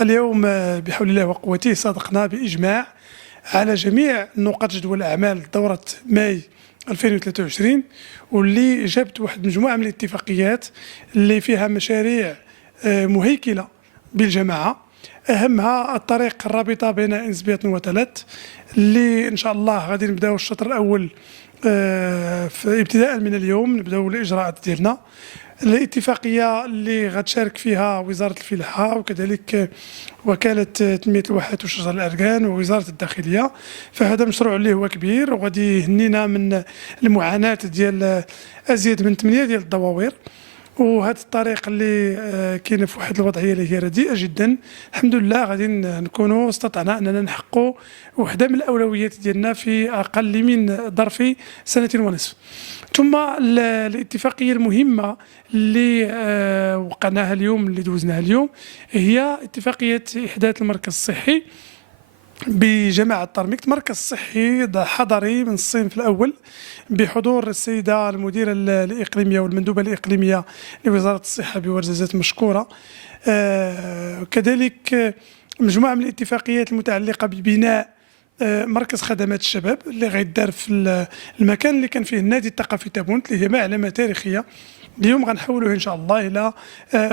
اليوم بحول الله وقوته صادقنا بإجماع على جميع نقاط جدول الأعمال دورة ماي 2023، واللي جابت واحد مجموعة من الاتفاقيات اللي فيها مشاريع مهيكلة بالجماعة. أهمها الطريق الرابطة بين إنسبيط وتلات، اللي إن شاء الله غادي نبداو الشطر الأول ابتداء من اليوم نبداو الإجراءات ديالنا. الاتفاقية اللي غتشارك فيها وزارة الفلاحة وكذلك وكالة تنمية الواحات وشجر الأركان ووزارة الداخلية، فهذا مشروع اللي هو كبير وغادي يهنينا من المعاناة ديال أزيد من 8 ديال الدواوير. وهذا الطريق اللي كاين في واحد الوضعيه اللي هي رديئه جدا، الحمد لله غادي نكونوا استطعنا اننا نحققوا وحده من الاولويات ديالنا في اقل من ظرف سنه ونصف. ثم الاتفاقيه المهمه اللي وقعناها اليوم، اللي دوزناها اليوم، هي اتفاقيه احداث المركز الصحي بجماعة طرميكت، مركز صحي حضري من الصنف الأول بحضور السيدة المديرة الإقليمية والمندوبة الإقليمية لوزارة الصحة بورزازات مشكورة. كذلك مجموعة من الاتفاقيات المتعلقة ببناء مركز خدمات الشباب اللي غيدار في المكان اللي كان فيه النادي الثقافي تابونت، اللي هي معلمة تاريخية. اليوم غنحولوه إن شاء الله إلى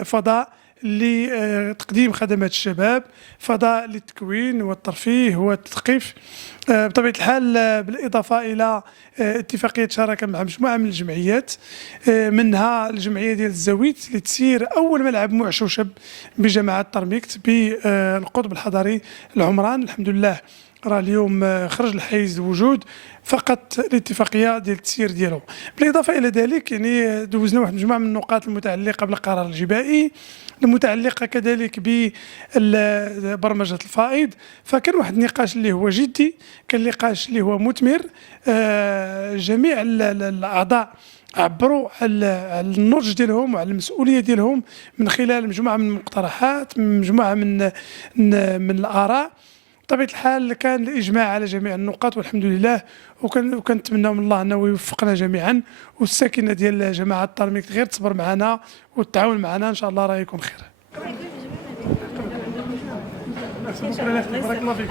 فضاء لتقديم خدمات الشباب، فضاء للتكوين والترفيه والتثقيف. بطبيعة الحال بالإضافة إلى اتفاقية شراكة مع مجموعة من الجمعيات، منها الجمعية ديال الزاويت اللي تسير أول ملعب معشوشب بجماعة طرميكت بالقطب الحضري العمران. الحمد لله راه اليوم خرج الحيز الوجود، فقط الاتفاقيه ديال التسيير ديالو. بالاضافه الى ذلك يعني دوزنا واحد مجموعه من النقاط المتعلقه بالقرار الجبائي، المتعلقه كذلك ببرمجه الفائض. فكان واحد النقاش اللي هو جدي، كان نقاش اللي هو مثمر. جميع الاعضاء عبروا على النضج ديالهم وعلى المسؤوليه ديالهم من خلال مجموعه من المقترحات، من مجموعه من الاراء. بطبيعة الحال كان الإجماع على جميع النقاط والحمد لله، وكنتمناو من الله أنه يوفقنا جميعا، والساكنة ديال جماعة طرميكت غير تصبر معنا والتعاون معنا إن شاء الله راه يكون خير. بارك الله فيك.